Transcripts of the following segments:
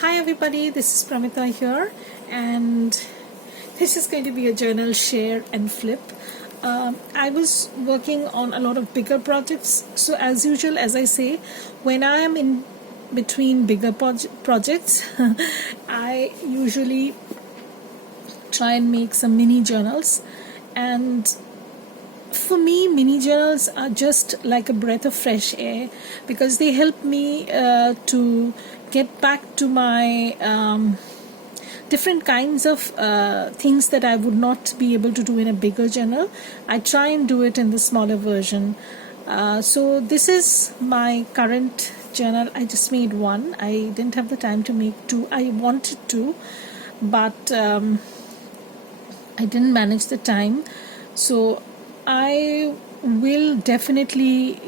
Hi everybody, this is Pramita here, and this is going to be a journal share and flip. I was working on a lot of bigger projects, so as usual, as I say, when I am in between bigger projects, I usually try and make some mini journals. And for me, mini journals are just like a breath of fresh air because they help me to get back to my different kinds of things that I would not be able to do in a bigger journal. I try and do it in the smaller version. So this is my current journal. I just made one. I didn't have the time to make two. I wanted to, but I didn't manage the time. So I will definitely,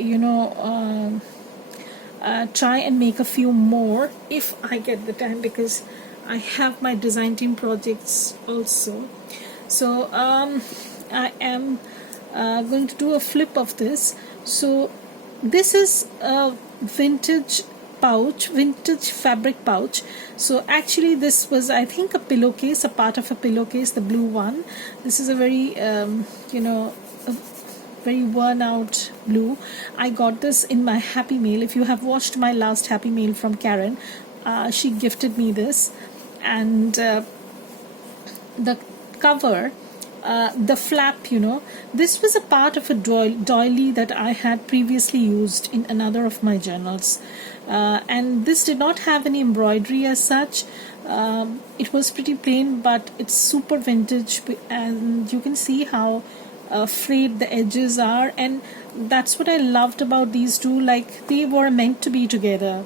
try and make a few more if I get the time, because I have my design team projects also. So I am going to do a flip of this. So this is a vintage fabric pouch. So actually this was, I think, a pillowcase, a part of a pillowcase, the blue one. This is a very very worn out blue. I got this in my Happy Mail. If you have watched my last Happy Mail from Karen, she gifted me this. And the cover, the flap, this was a part of a doily that I had previously used in another of my journals. And this did not have any embroidery as such. It was pretty plain, but it's super vintage, and you can see how frayed the edges are, and that's what I loved about these two. Like, they were meant to be together.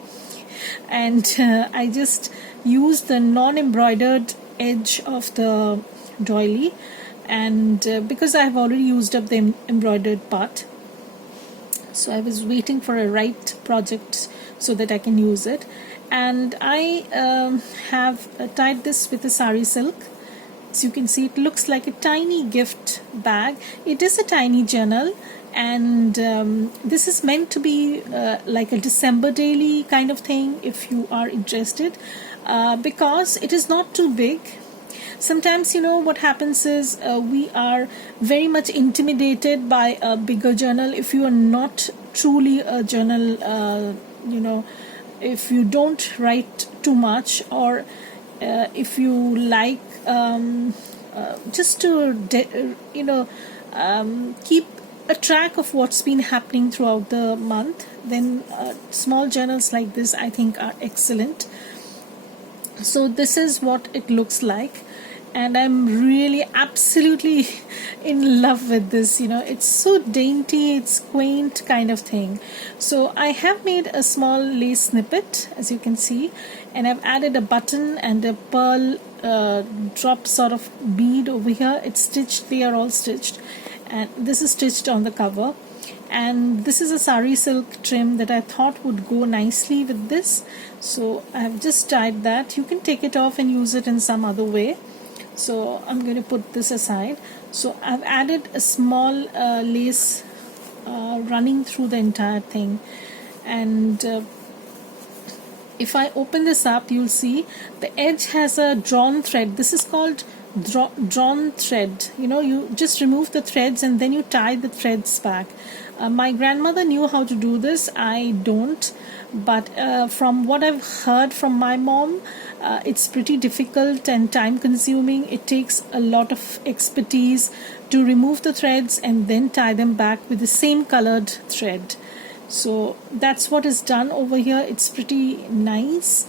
And I just used the non-embroidered edge of the doily, and because I have already used up the embroidered part, so I was waiting for a right project so that I can use it. And I have tied this with a sari silk. As you can see, it looks like a tiny gift bag. It is a tiny journal, and this is meant to be like a December daily kind of thing if you are interested, because it is not too big. Sometimes, what happens is we are very much intimidated by a bigger journal if you are not truly a journal, if you don't write too much, or if you like just to keep a track of what's been happening throughout the month, then small journals like this, I think, are excellent. So this is what it looks like, and I'm really absolutely in love with this. It's so dainty, it's quaint kind of thing. So I have made a small lace snippet, as you can see, and I've added a button and a pearl drop sort of bead over here. It's stitched, they are all stitched, and this is stitched on the cover. And this is a sari silk trim that I thought would go nicely with this, so I have just tied that. You can take it off and use it in some other way, so I'm going to put this aside. So I've added a small lace running through the entire thing, and if I open this up, you'll see the edge has a drawn thread. This is called drawn thread. You just remove the threads and then you tie the threads back. My grandmother knew how to do this. I don't, but from what I've heard from my mom, it's pretty difficult and time consuming. It takes a lot of expertise to remove the threads and then tie them back with the same colored thread. So that's what is done over here. It's pretty nice,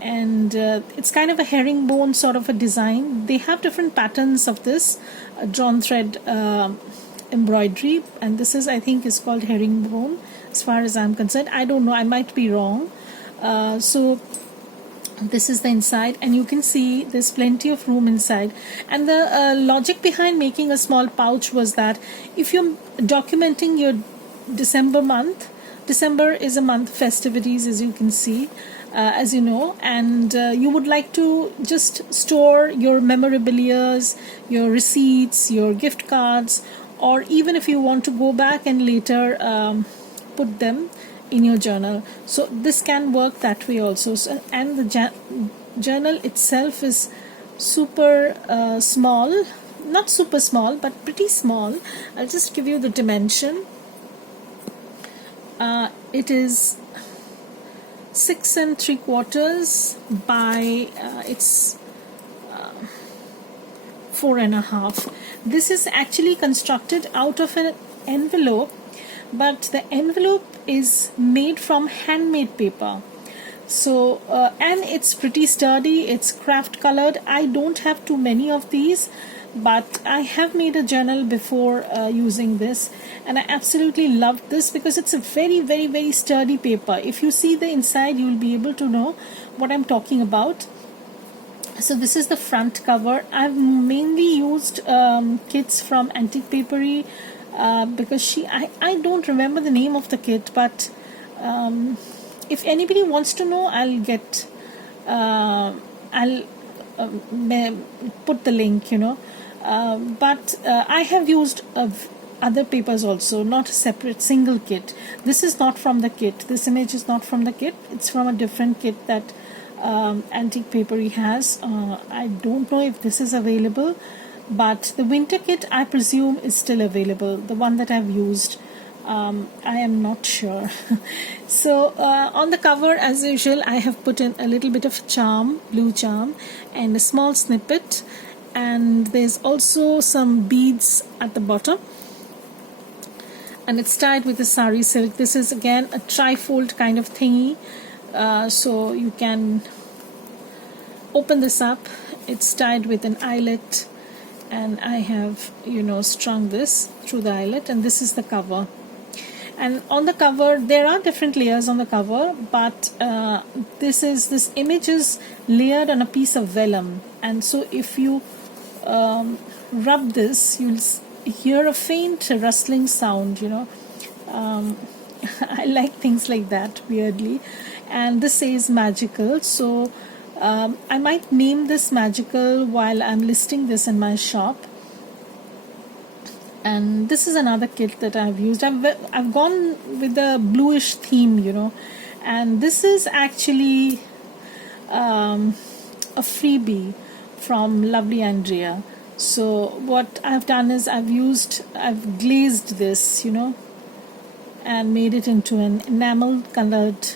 and it's kind of a herringbone sort of a design. They have different patterns of this drawn thread embroidery, and this is, I think, is called herringbone as far as I'm concerned. I don't know, I might be wrong. So this is the inside, and you can see there's plenty of room inside. And the logic behind making a small pouch was that if you're documenting your December month, December is a month of festivities, as you can see, as you know, and you would like to just store your memorabilias, your receipts, your gift cards, or even if you want to go back and later put them in your journal. So this can work that way also. So, and the journal itself is super small, not super small but pretty small. I'll just give you the dimension. It is 6 3/4 by it's 4 1/2. This is actually constructed out of an envelope, but the envelope is made from handmade paper. So and it's pretty sturdy, it's craft colored. I don't have too many of these, but I have made a journal before using this, and I absolutely loved this because it's a very, very, very sturdy paper. If you see the inside, you'll be able to know what I'm talking about. So this is the front cover. I've mainly used kits from Antique Papery because I don't remember the name of the kit, but if anybody wants to know, I'll get I'll put the link, but I have used other papers also, not a separate single kit. This is not from the kit. This image is not from the kit. It's from a different kit that Antique Papery has. I don't know if this is available, but the winter kit I presume is still available. The one that I've used, I am not sure. So on the cover, as usual, I have put in a little bit of charm, blue charm, and a small snippet, and there's also some beads at the bottom, and it's tied with a sari silk. This is again a trifold kind of thingy, so you can open this up. It's tied with an eyelet, and I have strung this through the eyelet, and this is the cover. And on the cover, there are different layers on the cover, but this image is layered on a piece of vellum, and so if you rub this, you'll hear a faint rustling sound. I like things like that, weirdly. And this says magical, so I might name this magical while I'm listing this in my shop. And this is another kit that I've used. I've gone with the bluish theme, and this is actually a freebie from Lovely Andrea. So what I've done is I've glazed this, and made it into an enamel colored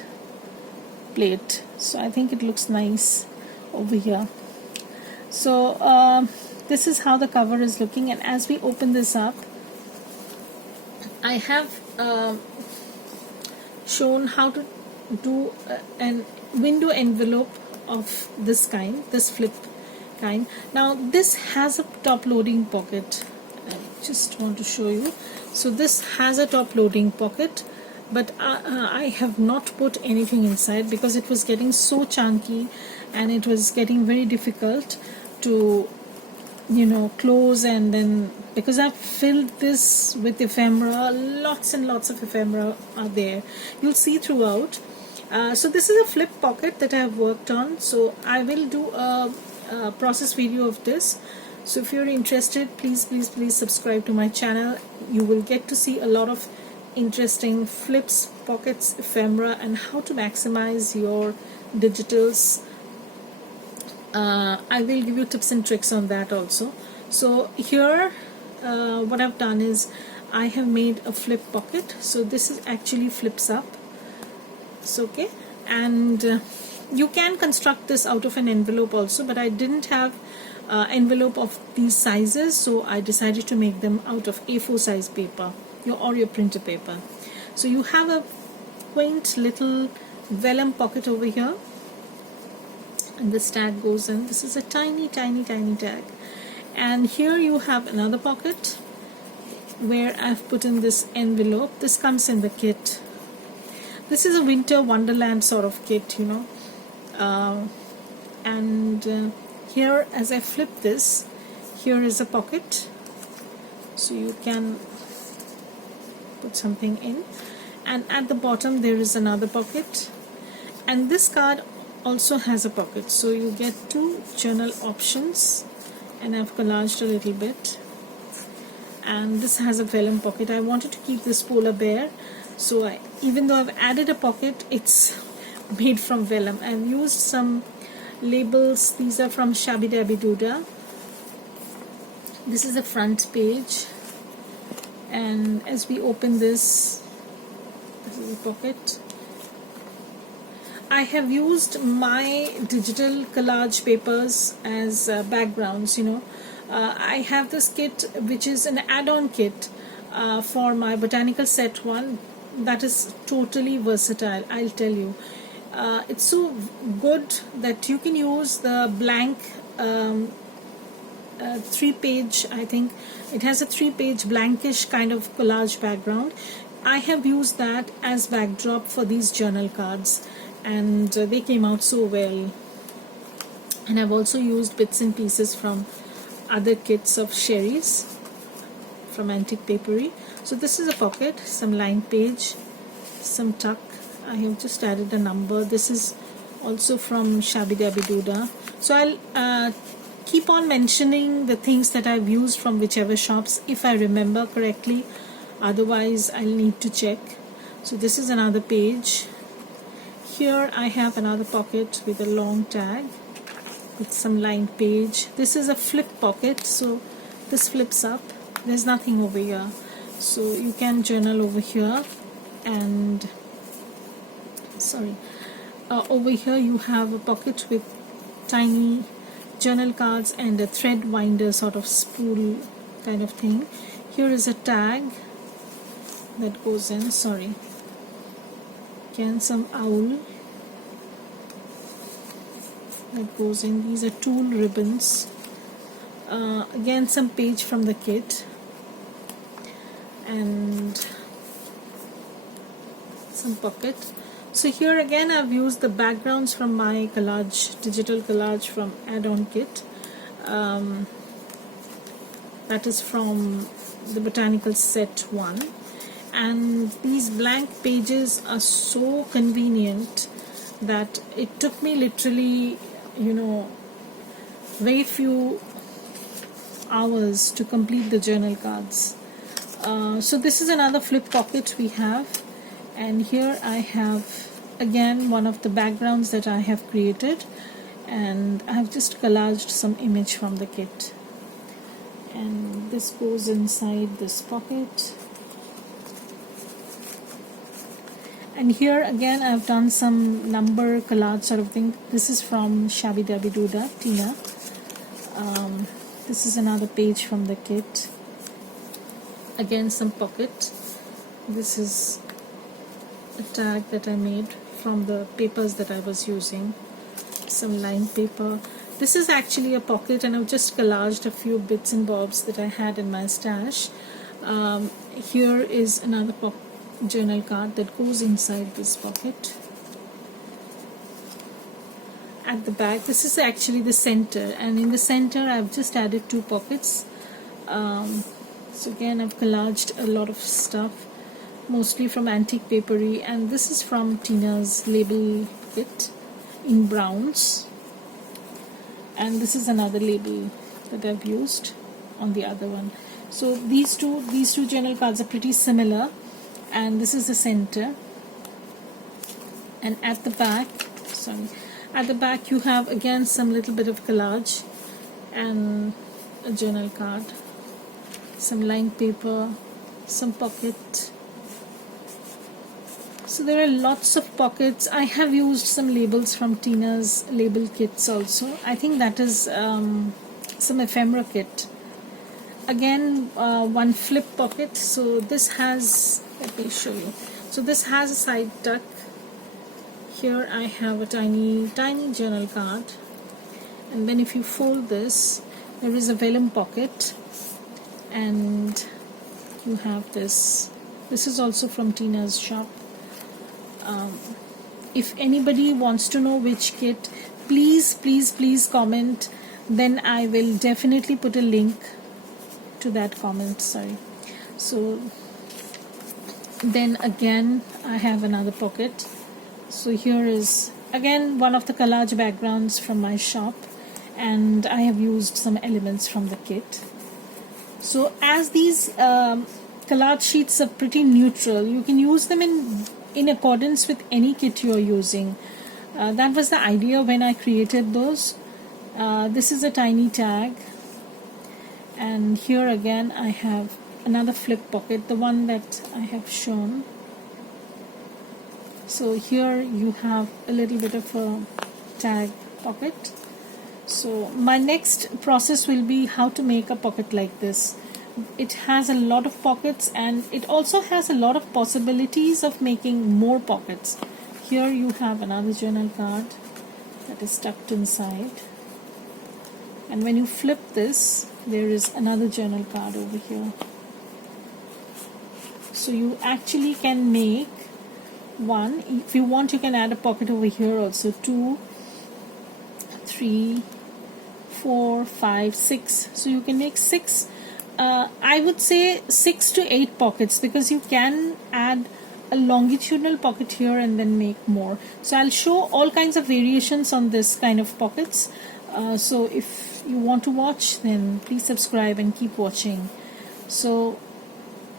plate. So I think it looks nice over here. So this is how the cover is looking, and as we open this up, I have shown how to do an window envelope of this kind, this flip kind. Now this has a top loading pocket. I just want to show you. So this has a top loading pocket, but I have not put anything inside because it was getting so chunky and it was getting very difficult to close. And then because I've filled this with ephemera, lots and lots of ephemera are there, you'll see throughout. So this is a flip pocket that I have worked on, so I will do a process video of this. So if you're interested, please subscribe to my channel. You will get to see a lot of interesting flips, pockets, ephemera, and how to maximize your digitals. I will give you tips and tricks on that also. So here what I've done is I have made a flip pocket. So this is actually flips up. It's okay, and you can construct this out of an envelope also, but I didn't have envelope of these sizes, so I decided to make them out of A4 size paper, or your printer paper. So you have a quaint little vellum pocket over here, and this tag goes in. This is a tiny tag. And here you have another pocket where I've put in this envelope. This comes in the kit. This is a winter wonderland sort of kit, and here, as I flip this, here is a pocket, so you can put something in, and at the bottom there is another pocket, and this card also has a pocket, so you get two journal options. And I've collaged a little bit, and this has a vellum pocket. I wanted to keep this polar bear, so I even though I've added a pocket, it's made from vellum. I've used some labels. These are from Shabby Dabby Doodah. This is the front page, and as we open this, this is the pocket. I have used my digital collage papers as backgrounds, I have this kit which is an add-on kit for my botanical set one that is totally versatile, I'll tell you. It's so good that you can use the blank 3-page, I think it has a 3-page blankish kind of collage background. I have used that as backdrop for these journal cards, and they came out so well. And I've also used bits and pieces from other kits of Sherry's from Antique Papery. So this is a pocket, some lined page, some tuck. I have just added a number. This is also from Shabby Dabby Doodah. So I'll keep on mentioning the things that I've used from whichever shops if I remember correctly, otherwise I'll need to check. So this is another page. Here I have another pocket with a long tag with some lined page. This is a flip pocket, so this flips up. There's nothing over here, so you can journal over here. And over here you have a pocket with tiny journal cards and a thread winder sort of spool kind of thing. Here is a tag that goes in, again some owl that goes in. These are tool ribbons. Again some page from the kit, and some pocket. So here again I've used the backgrounds from my collage, digital collage from add-on kit. That is from the botanical set 1. And these blank pages are so convenient that it took me literally, very few hours to complete the journal cards. So this is another flip pocket we have, and here I have again one of the backgrounds that I have created, and I have just collaged some image from the kit, and this goes inside this pocket. And here again I've done some number collage sort of thing. This is from Shabby Dabby Doodah, Tina. This is another page from the kit. Again some pocket. This is a tag that I made from the papers that I was using. Some lined paper. This is actually a pocket, and I've just collaged a few bits and bobs that I had in my stash. Here is another journal card that goes inside this pocket. At the back, this is actually the center, and in the center I've just added 2 pockets. So again I've collaged a lot of stuff, mostly from Antique Papery, and this is from Tina's label kit in browns, and this is another label that I've used on the other one. So these two journal cards are pretty similar, and this is the center. And at the back you have again some little bit of collage and a journal card, some lined paper, some pocket. So there are lots of pockets. I have used some labels from Tina's label kits also. I think that is some ephemera kit. Again one flip pocket. So this has, let me show you. So this has a side tuck. Here I have a tiny journal card, and then if you fold this, there is a vellum pocket, and you have this. This is also from Tina's shop. If anybody wants to know which kit, please comment, then I will definitely put a link to that comment. So then again I have another pocket. So here is again one of the collage backgrounds from my shop, and I have used some elements from the kit. So as these collage sheets are pretty neutral, you can use them in in accordance with any kit you're using. That was the idea when I created those. This is a tiny tag, and here again I have another flip pocket, the one that I have shown. So here you have a little bit of a tag pocket. So my next process will be how to make a pocket like this. It has a lot of pockets, and it also has a lot of possibilities of making more pockets. Here you have another journal card that is tucked inside, and when you flip this, there is another journal card over here. So you actually can make one. If you want, you can add a pocket over here also. 2, 3, 4, 5, 6. So you can make 6. I would say 6 to 8 pockets, because you can add a longitudinal pocket here and then make more. So I'll show all kinds of variations on this kind of pockets. So if you want to watch, then please subscribe and keep watching. So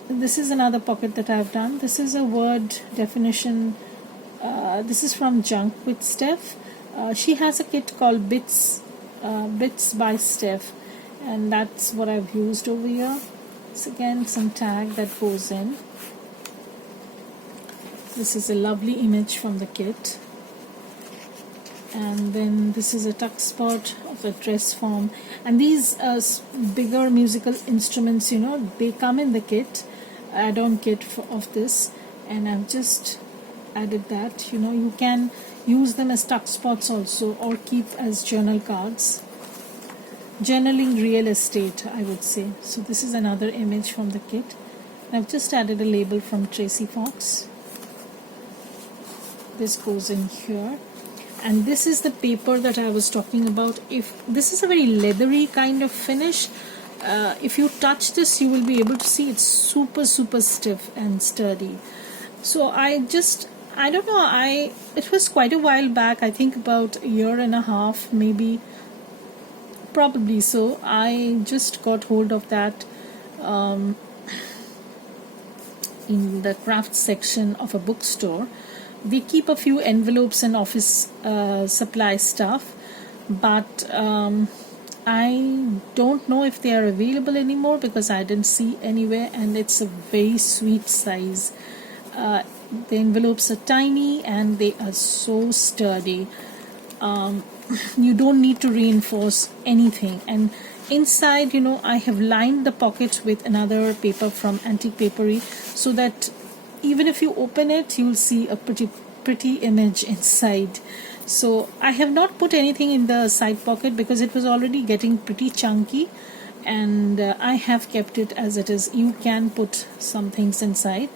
this is another pocket that I've done. This is a word definition. This is from Junk with Steph. She has a kit called Bits by Steph, and that's what I've used over here. It's again some tag that goes in. This is a lovely image from the kit, and then this is a tuck spot of the dress form. And these bigger musical instruments, they come in the kit, add-on kit of this, and I've just added that. You can use them as tuck spots also, or keep as journal cards. Journaling real estate, I would say. So this is another image from the kit. I've just added a label from Tracy Fox. This goes in here, and this is the paper that I was talking about. If this is a very leathery kind of finish, if you touch this, you will be able to see it's super stiff and sturdy. So I don't know, it was quite a while back, I think about a year and a half, maybe, probably so. I just got hold of that in the craft section of a bookstore. They keep a few envelopes and office supply stuff, but I don't know if they are available anymore, because I didn't see anywhere, and it's a very sweet size. The envelopes are tiny and they are so sturdy. You don't need to reinforce anything, and inside, I have lined the pocket with another paper from Antique Papery, so that even if you open it, you'll see a pretty image inside. So I have not put anything in the side pocket, because it was already getting pretty chunky, and I have kept it as it is. You can put some things inside.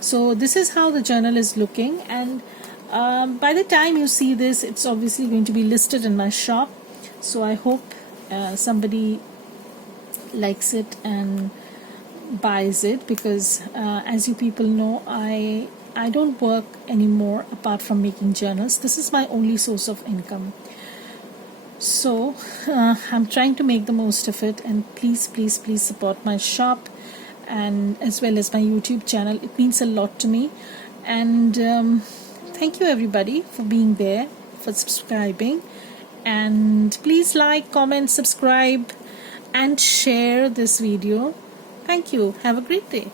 So this is how the journal is looking, and by the time you see this, it's obviously going to be listed in my shop. So I hope somebody likes it and buys it, because as you people know, I don't work anymore apart from making journals. This is my only source of income. So I'm trying to make the most of it, and please support my shop, and as well as my YouTube channel. It means a lot to me, and thank you everybody for being there, for subscribing, and please like, comment, subscribe, and share this video. Thank you. Have a great day.